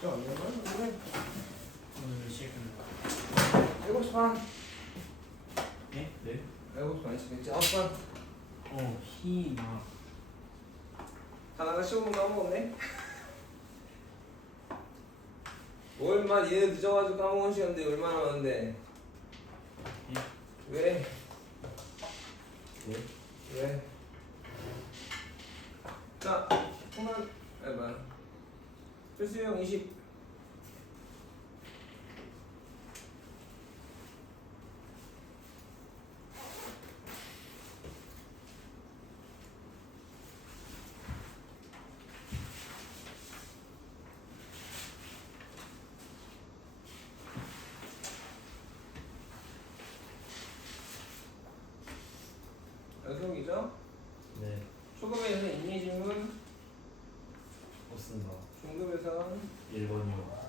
진짜 안 되나? 오늘 시작하는 거. 7시 반. 네? 네? 7시 반에 시작했지. 9시 반. 희나. 하나가 15분 까먹었네. 얼마 얘네 늦어가지고 까먹은 시간인데 얼마나 많은데. 왜? 네? 왜? 자, 그만 해봐. 필수형 20. 연속이죠? 네. 초급에서 인리지문, 없습니다. 중급에서는 1번이요.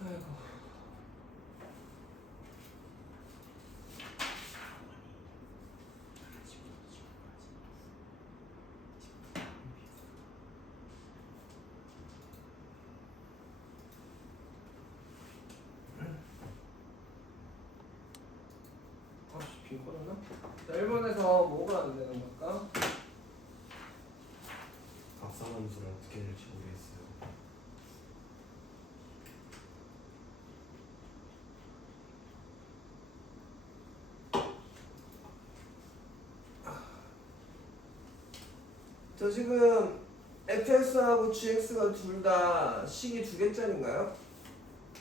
아이고. 아씨 빈 꺼졌나? 자 1번에서 뭐가 안 되는 걸까? 각성함수를 어떻게 될지 모르겠어요. 저 지금 fx하고 gx가 둘 다 식이 2개짜리인가요?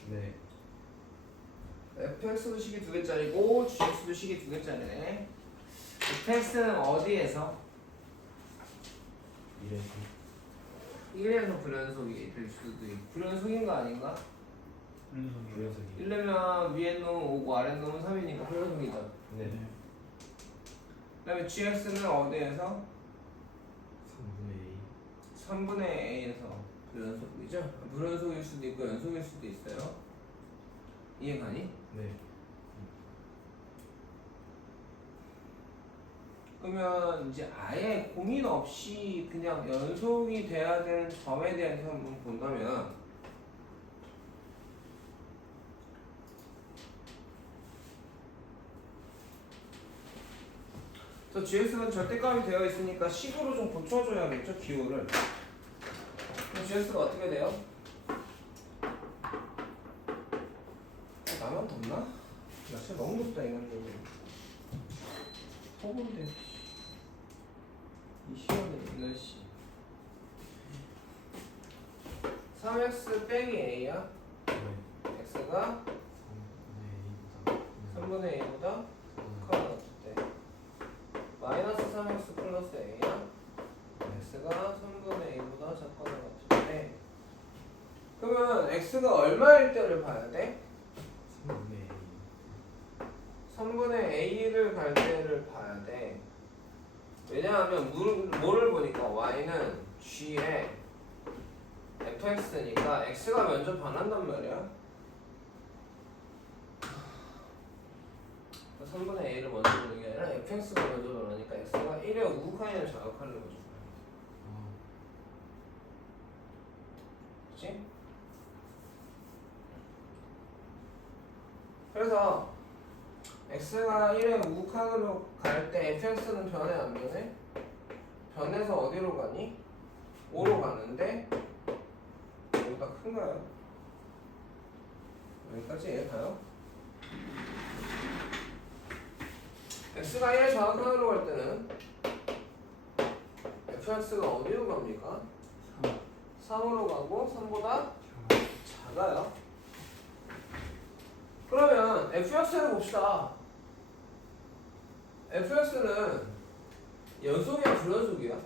네. fx도 식이 2개짜리고 gx도 식이 2개짜리네. fx는 어디에서? 1에서 1에서 불연속이 될 수도 있고 불연속인 거 아닌가? 불연속이. 1레면 위에 놈 5고 아래 놈은 3이니까 불연속이죠. 네. 그 다음에 gx는 어디에서? 3분의 2. 3분의 a에서 불연속이죠? 불연속일 수도 있고 연속일 수도 있어요. 이해가니? 네. 그러면 이제 아예 고민 없이 그냥 연속이 돼야 되는 점에 대해서 한번 본다면 저 GS는 절대값이 되어 있으니까 식으로 좀 고쳐줘야겠죠, 기호를. 그럼 GS가 어떻게 돼요? 나만 덥나? 나 진짜 너무 덥다 인간적으로. 허브인데 이 시간에 날씨 3x 빼기 a야? 네. x가 3분의 a보다 커야 어때? 마이너스 3x 플러스 a야? x가 3분의 a보다 작거나 같을 때 그러면 x가 얼마일 때를 봐야 돼? 3분의 a를 갈 때를 봐야 돼. 왜냐하면 뭐를 보니까 y는 g에 fx니까 x가 먼저 반한단 말이야. 3분의 a를 먼저 보는 게 아니라 fx가 먼저 변하니까 x가 1의 우극한을 자극하는 거죠. 그치? 그래서 x가 1의 우극한으로 갈 때 fx는 변해 안 변해? 변해서 어디로 가니? 5로 가는데 여기가 큰가요? 여기까지 이해가요? x가 1의 자극한으로 갈 때는 fx가 어디로 갑니까? 3으로 가고 3보다 작아요. 그러면 fx를 봅시다. fx는 연속이야 불연속이야?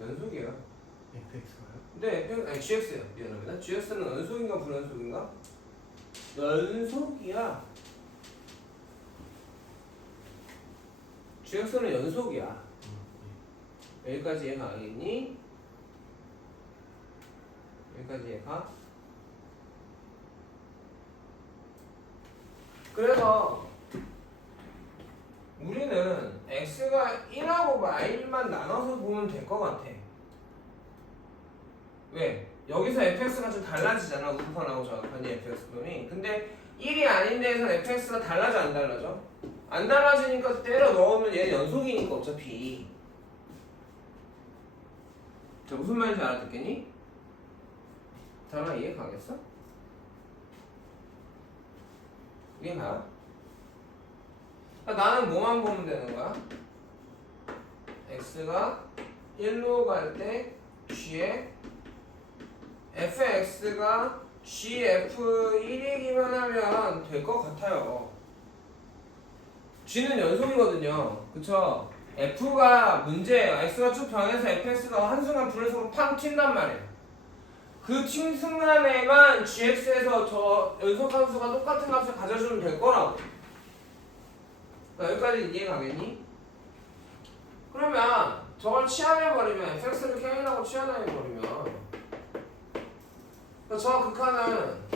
연속이야. fx가요? 근데 아니 gx야. 미안합니다. gx는 연속인가 불연속인가? 연속이야. gx는 연속이야. 여기까지 이해가 가겠니? 여기까지 이해가? 그래서 우리는 x가 1하고 마일만 나눠서 보면 될 것 같아. 왜? 여기서 fx가 좀 달라지잖아. 우선하고 정확하니 fx분이. 근데 1이 아닌 데에서는 fx가 달라져 안 달라져? 안 달라지니까 때려 넣으면 얘는 연속이니까 어차피. 자, 무슨 말인지 알아듣겠니? 자나 이해 가겠어? 이해가? 나는 뭐만 보면 되는 거야? x가 1로 갈 때 g에 fx가 gf1이기만 하면 될 것 같아요. g는 연속이거든요. 그쵸? f가 문제예요. x가 쭉 변해서 fx가 한순간 불연속으로 팡 튄단 말이에요. 그 튄 순간에만 gx에서 저 연속함수가 똑같은 값을 가져주면 될 거라고. 여기까지 이해 가겠니? 그러면 저걸 치환해버리면 fx를 k라고 치환해버리면 저 극한은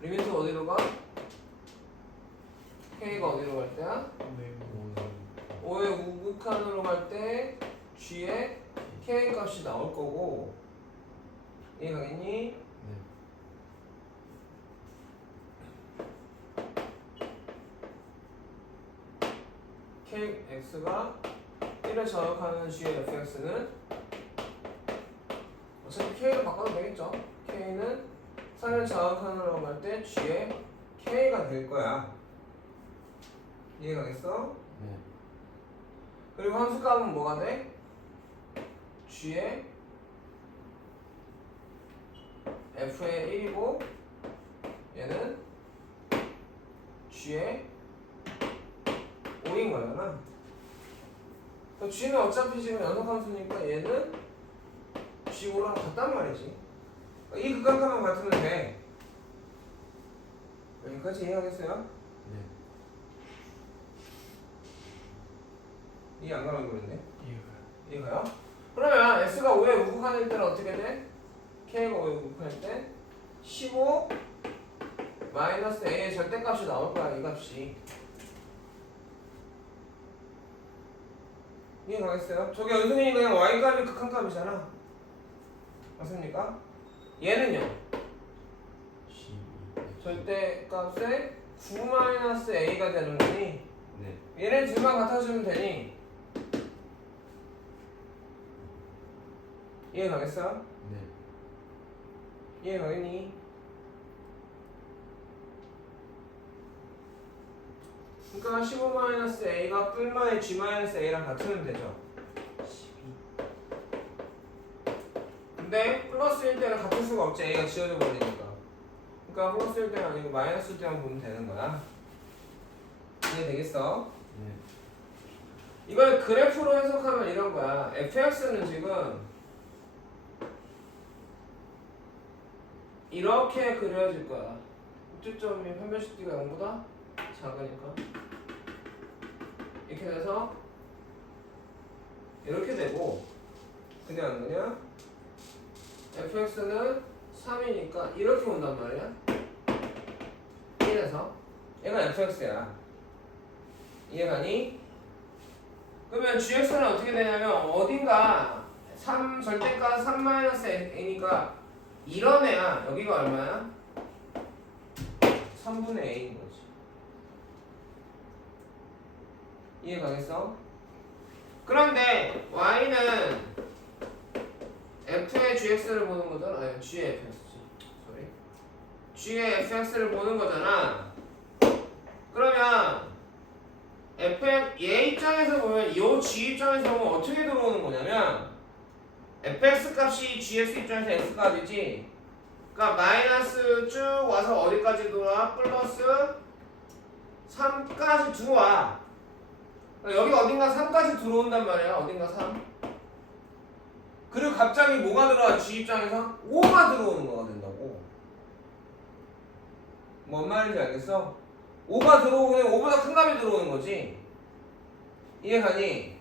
리미트 어디로 가? k가 어디로 갈 때야? 5의 우극한으로 갈 때 g에 k 값이 나올 거고 이해 가겠니? kx가 1을 저역하는 g의 fx는 어차피 k를 바꿔도 되겠죠? k는 3을 저역하느라고 할 때 g의 k가 될 거야. 이해 가겠어? 네. 그리고 함수값은 뭐가 돼? g의 f의 1이고 얘는 g의 5인 거잖아. g는 어차피 지금 연속함수니까 얘는 g5랑 같단 말이지. 이 극한값만 같으면 돼. 여기까지 이해하겠어요? 네. 이해 안 가는 거인데? 이해가요. 이해가요? 그러면 x가 5의 우극한일 때는 어떻게 돼? k가 5의 우극한일 때 15 마이너스 a의 절대값이 나올 거야. 이 값이. 이해 가겠어요? 저게 연속이니까 그냥 y값이 극한값이잖아. 맞습니까? 얘는요? 절대값에 9 마이너스 a가 되는 거니 네. 얘네 둘만 같아주면 되니 이해 가겠어? 네. 이해 가겠니? 그러니까 15 마이너스 a가 뿔마의 g 마이너스 a랑 같으면 되죠. 12. 근데 플러스일 때는 같을 수가 없지. a가 지워져 버리니까. 그러니까 플러스일 때는 아니고 마이너스일 때만 보면 되는 거야. 이해되겠어? 네. 이걸 그래프로 해석하면 이런 거야. fx는 지금 이렇게 그려질 거야. 우측점이 편변식비가 0보다 작으니까 이렇게 돼서 이렇게 되고 그냥 fx는 3이니까 이렇게 온단 말이야. 1에서 얘가 fx야. 이해가니? 그러면 gx는 어떻게 되냐면 어딘가 3 절대값 3-a니까 이런 애야. 여기가 얼마야? 3분의 a인 거지. 이해 가겠어? 그런데 y는 f의 gx를 보는 거잖아. 아니 g의 fx지. sorry. g의 fx를 보는 거잖아. 그러면 얘 입장에서 보면 요 G 입장에서 보면 어떻게 들어오는 거냐면 fx 값이 gx 입장에서 x 값이지. 그러니까 마이너스 쭉 와서 어디까지 들어와? 플러스 3까지 들어와. 그러니까 여기 어딘가 3까지 들어온단 말이야. 어딘가 3. 그리고 갑자기 뭐가 들어와? G 입장에서 5가 들어오는 거가 된다고. 뭔 말인지 알겠어? 5가 들어오면 5보다 큰 값이 들어오는 거지. 이해가니?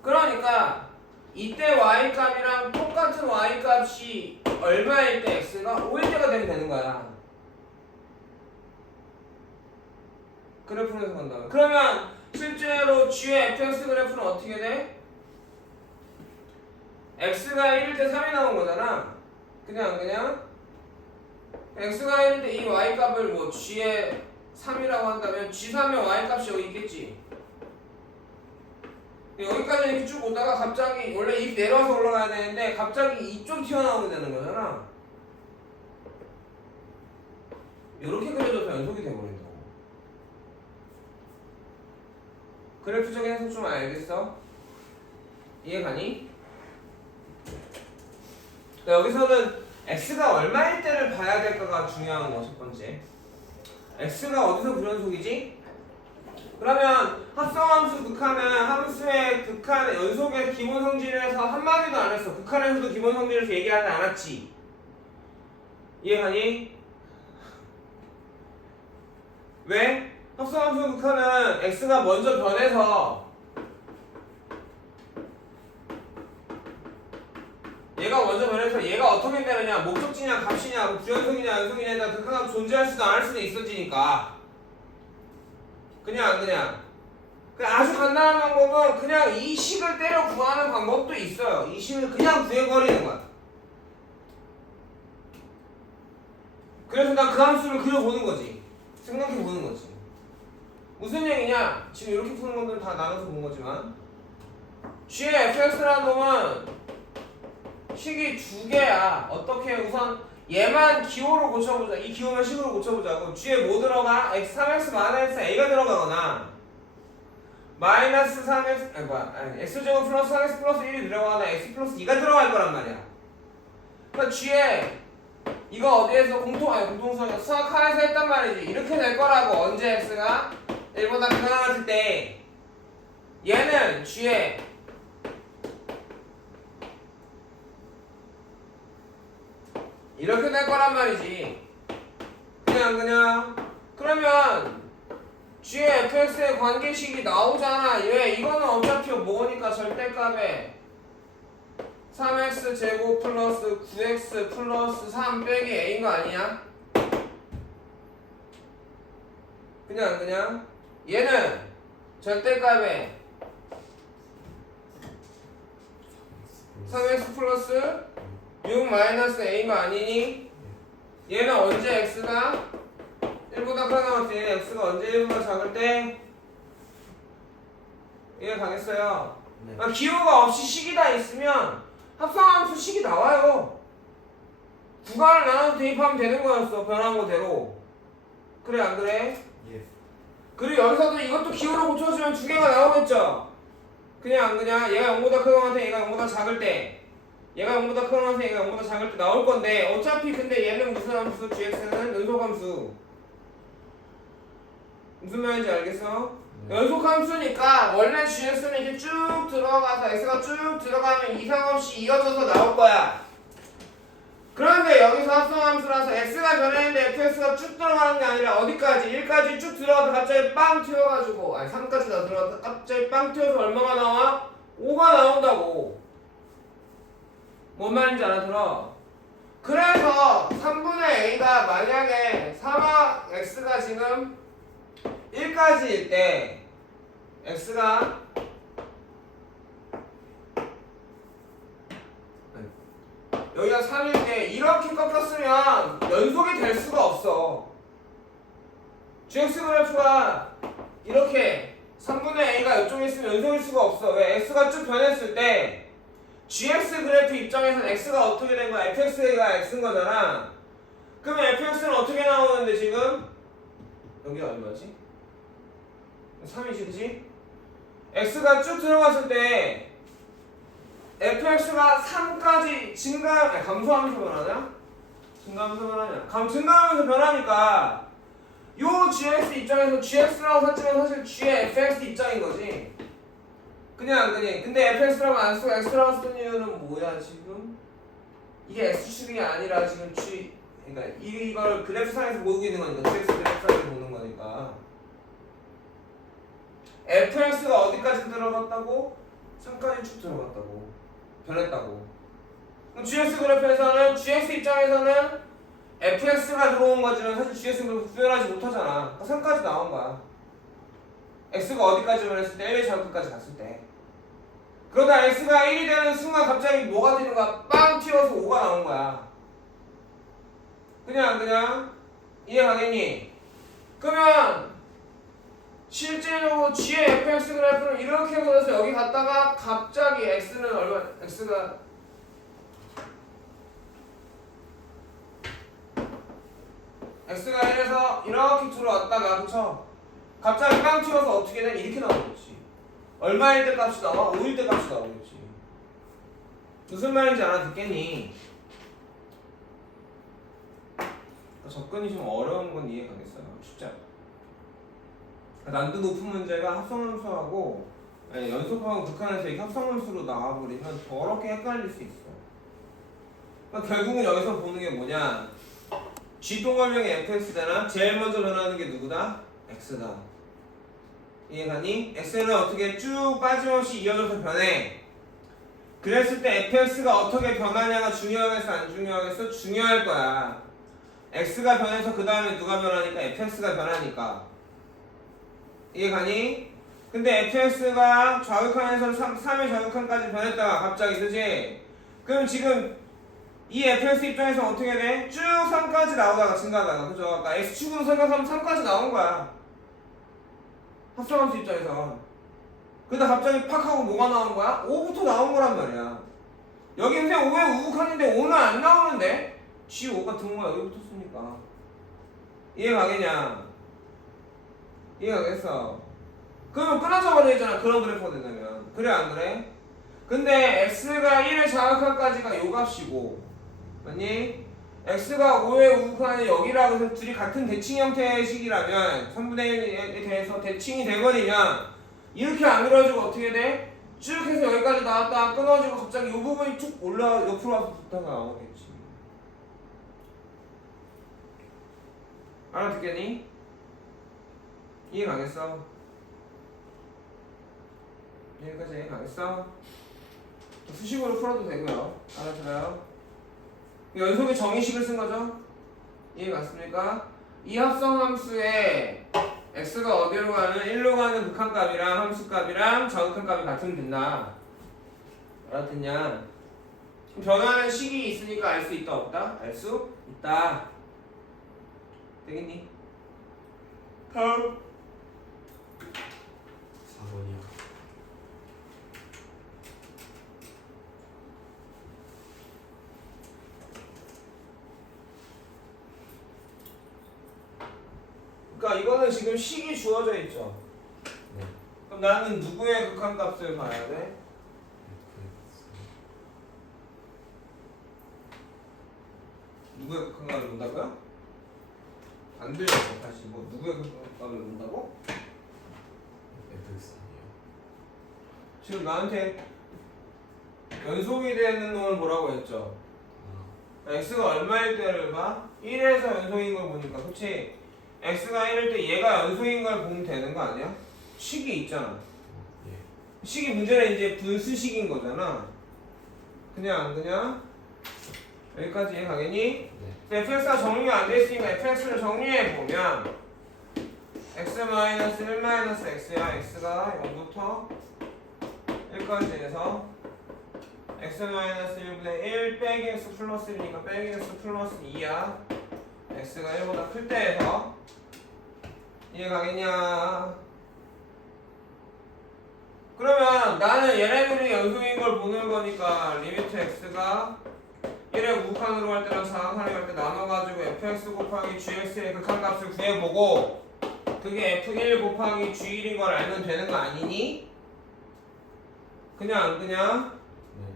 그러니까 이때 y값이랑 똑같은 y값이 얼마일 때 x가 5일 때가 되면 되는 거야. 그래프로 해서 간다면. 그러면 실제로 g의 fx 그래프는 어떻게 돼? x가 1일 때 3이 나온 거잖아. 그냥 x가 1일 때 이 y값을 뭐 g의 3이라고 한다면 g3의 y값이 여기 있겠지. 여기까지 이렇게 쭉 오다가 갑자기 원래 이 내려와서 올라가야 되는데 갑자기 이쪽 튀어나오게 되는 거잖아. 이렇게 그려져서 연속이 돼버린다고. 그래프적인 해석 좀 알겠어? 이해가니? 여기서는 x가 얼마일 때를 봐야 될까가 중요한 거. 첫 번째, x가 어디서 불연속이지? 그러면 합성함수 극한은 함수의 극한 연속의 기본 성질에서 한마디도 안 했어. 극한에서도 기본 성질에서 얘기하지 않았지. 이해가니? 왜? 합성함수 극한은 x가 먼저 변해서 얘가 어떻게 되느냐, 목적지냐 값이냐 부연속이냐 연속이냐에 따라 극한값 존재할 수도 안 할 수도 있어지니까. 그냥 아주 간단한 방법은 그냥 이 식을 때려 구하는 방법도 있어요. 이 식을 그냥 구해버리는 거야. 그래서 난 그 함수를 그려보는 거지. 생각해보는 거지. 무슨 얘기냐? 지금 이렇게 푸는 건들 다 나눠서 본 거지만 G의 fx라는 놈은 식이 두 개야. 어떻게 우선 얘만 기호로 고쳐보자. 이 기호만 식으로 고쳐보자고. G에 뭐 들어가? x 3x 마이너스 a가 들어가거나 마이너스 3x x제곱 플러스 3x 플러스 1이 들어가거나 x 플러스 2가 들어갈 거란 말이야. 그러니까 G에 이거 어디에서 공통성이야. 수학 하나에서 했단 말이지. 이렇게 될 거라고. 언제 x가 1보다 크거나 같을 때 얘는 G에 이렇게 될 거란 말이지. 그러면 G의 fx의 관계식이 나오잖아. 왜? 이거는 어차피 뭐니까 절대값에 3x 제곱 플러스 9x 플러스 3 빼기 a인 거 아니야? 얘는 절대값에 3x 플러스 6 마이너스 a인 거 아니니? 얘는 언제 x가 1보다 크거나 같은 얘는 x가 언제 1보다 작을 때? 이해 가겠어요? 네. 그러니까 기호가 없이 식이 다 있으면 합성함수 식이 나와요. 구간을 나눠서 대입하면 되는 거였어. 변한 거대로. 그래 안 그래? 예. 그리고 여기서도 이것도 기호로 고쳐주면 두 개가 나오겠죠? 얘가 0보다 크거나 같은 얘가 0보다 작을 때 얘가 0보다 크거나 같은 얘가 0보다 작을 때 나올 건데 어차피 근데 얘는 무슨 함수? gx는 연속함수. 무슨 말인지 알겠어? 네. 연속함수니까 원래 gx는 이렇게 쭉 들어가서 x가 쭉 들어가면 이상 없이 이어져서 나올 거야. 그런데 여기서 합성함수라서 x가 변했는데 fx가 쭉 들어가는 게 아니라 어디까지? 1까지 쭉 들어가서 갑자기 빵 튀어가지고 3까지 다 들어가서 갑자기 빵 튀어서 얼마가 나와? 5가 나온다고. 뭔 말인지 알아들어? 그래서 3분의 a가 만약에 3와 x가 지금 1까지일 때 x가 여기가 3일 때 이렇게 꺾였으면 연속이 될 수가 없어. gx 그래프가 이렇게 3분의 a가 이쪽에 있으면 연속일 수가 없어. 왜? x가 쭉 변했을 때 gx 그래프 입장에서는 x가 어떻게 된 거야? fx가 x인 거잖아. 그러면 fx는 어떻게 나오는데 지금? 여기가 얼마지? 3이지 그치? x가 쭉 들어갔을 때 fx가 3까지 감소하면서 변하냐? 증가하면서 변하냐? 증가하면서 변하니까 요 gx 입장에서 gx라고 샀지만 사실 g의 fx 입장인 거지. 그냥 안 그니? 근데 fx라고 안 쓰고 x라고 쓴 이유는 뭐야 지금? 이게 x축이 아니라 지금 g 그러니까 이걸 그래프상에서 보고 있는 거니까 gx 그래프상에서 보는 거니까 fx가 어디까지 들어갔다고? 3까지 쭉 들어갔다고 변했다고. 그럼 gx 그래프에서는 gx 입장에서는 fx가 들어온 거지만 사실 gx는 구별하지 못하잖아. 그러니까 3까지 나온 거야. x가 어디까지 변했을 때 1의 좌우까지 갔을 때. 그러다 x가 1이 되는 순간 갑자기 뭐가 되는 거야? 빵 튀어서 5가 나온 거야. 그냥 이해 가겠니? 그러면 실제적으로 g의 fx 그래프는 이렇게 그려서 여기 갔다가 갑자기 x는 얼마? x가 1에서 이렇게 들어왔다가 그쵸? 갑자기 빵 튀어서 어떻게 돼? 이렇게 나오겠지. 얼마일 때 값이 나와? 5일 때 값이 나오겠지. 무슨 말인지 알아듣겠니? 접근이 좀 어려운 건 이해가겠어요. 쉽지 않아. 난도 높은 문제가 합성함수하고 연속하고 극한에서 이렇게 합성함수로 나와버리면 더럽게 헷갈릴 수 있어. 그러니까 결국은 여기서 보는 게 뭐냐? G동원명의 fx잖아. 제일 먼저 변하는 게 누구다? x다. 이해가니? x는 어떻게 쭉 빠짐없이 이어져서 변해. 그랬을 때 fx가 어떻게 변하냐가 중요하겠어 안 중요하겠어? 중요할 거야. x가 변해서 그 다음에 누가 변하니까? fx가 변하니까. 이해가니? 근데 fx가 좌극한에서 3의 좌극한까지 변했다가 갑자기 그지? 그럼 지금 이 fx 입장에서 어떻게 돼? 쭉 3까지 나오다가 증가하다가 그죠? 아까 x축으로 생각하면 3까지 나온 거야. 합성함수 입장에서. 그러다 갑자기 팍 하고 뭐가 나온 거야? 5부터 나온 거란 말이야. 여기는 그냥 5에 우극한인데 5는 안 나오는데? G5가 등호가 여기 붙었으니까. 이해 가겠냐? 이해 가겠어? 그러면 끊어져 버리잖아. 그런 그래프가 된다면. 그래 안 그래? 근데 x가 1의 좌극한까지가 요 값이고 맞니? x가 5의 우극한이 여기라고 해서 둘이 같은 대칭 형태의 식이라면 3분의 1에 대해서 대칭이 돼버리면 이렇게 안 그려지고 어떻게 돼? 쭉 해서 여기까지 나왔다가 끊어지고 갑자기 이 부분이 툭 올라 옆으로 와서 붙다가 나오겠지. 알아듣겠니? 이해 가겠어? 여기까지 이해 가겠어? 수식으로 풀어도 되고요. 알아들어요? 연속의 정의식을 쓴 거죠? 이해 갔습니까? 이 합성함수에 x가 어디로 가는 1로 가는 극한값이랑 함수값이랑 저극한값이 같으면 된다. 알았겠냐? 변하는 식이 있으니까 알 수 있다 없다? 알 수 있다. 되겠니? 다음 4번이요. 그러니까 이거는 지금 식이 주어져 있죠. 네. 그럼 나는 누구의 극한값을 봐야 돼? 누구의 극한값을 본다고요? 안 들려. 다시 뭐 누구의 극한값을 본다고? fx이요. 지금 나한테 연속이 되는 놈을 뭐라고 했죠? x가 얼마일 때를 봐? 1에서 연속인 걸 보니까 그치? x가 1일 때 얘가 연속인 걸 보면 되는 거 아니야? 식이 있잖아. 예. 식이 문제는 이제 분수식인 거잖아. 그냥 안 그냥? 여기까지 이해 가겠니? 네. fx가 정리가 안 돼 있으니까 fx를 정리해 보면 x-1-x야. x가 0부터 1까지 해서 x-1분의 1 빼기 x 플러스 1이니까 빼기 x 플러스 2야. x가 1보다 클 때 해서 이해 가겠냐? 그러면 나는 얘네들이 연속인 걸 보는 거니까 리미트 x가 1의 우극한으로 갈 때랑 좌극한으로 갈 때 나눠가지고 fx 곱하기 gx의 극한값을 구해보고 그게 F1 곱하기 G1인 걸 알면 되는 거 아니니? 그냥 네.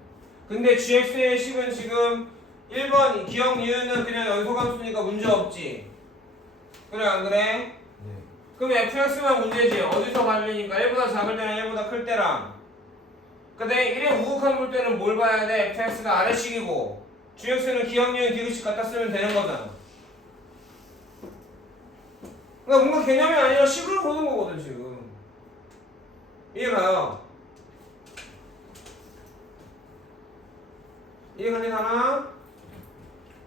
근데 GX의 식은 지금 1번 기억 이유는 그냥 연소함수니까 문제 없지. 그래 안 그래? 네. 그럼 fx만 문제지. 어디서 갈리니까 1보다 작을 때랑 1보다 클 때랑. 근데 1의 우극한 볼 때는 뭘 봐야 돼? fx가 아래식이고 gx는 기억이은 디귿식 갖다 쓰면 되는 거잖아. 그러니까 뭔가 개념이 아니라 식으로 보는 거거든 지금. 이해가요? 이해가나?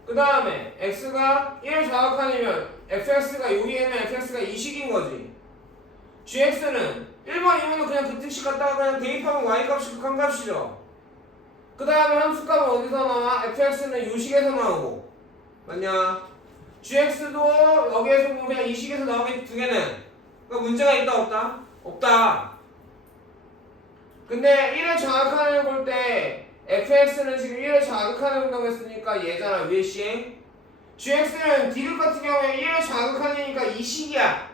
그 다음에 x가 1 좌극한이면 fx가 여기에는 fx가 2식인 거지. gx는 1번, 2번은 그냥 그 뜻이 갖다가 그냥 대입하면 y값이 극한값이죠. 그 다음에 함수값은 어디서 나와? fx는 요식에서 나오고 맞냐? gx도 여기에서 보면 그냥 이 식에서 나오게 두 개는 그러니까 문제가 있다 없다? 없다. 근데 1의 좌극한을 볼 때 fx는 지금 1의 좌극한을 운동했으니까 얘잖아. 위에 식. gx는 디귿 같은 경우에 1의 좌극한이니까 이 식이야.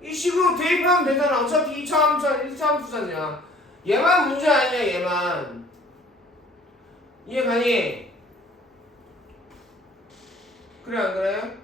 이 식으로 대입하면 되잖아. 어차피 2차 함수, 1차 함수잖냐. 얘만 문제 아니냐 얘만. 이해가니? 그래 안 그래?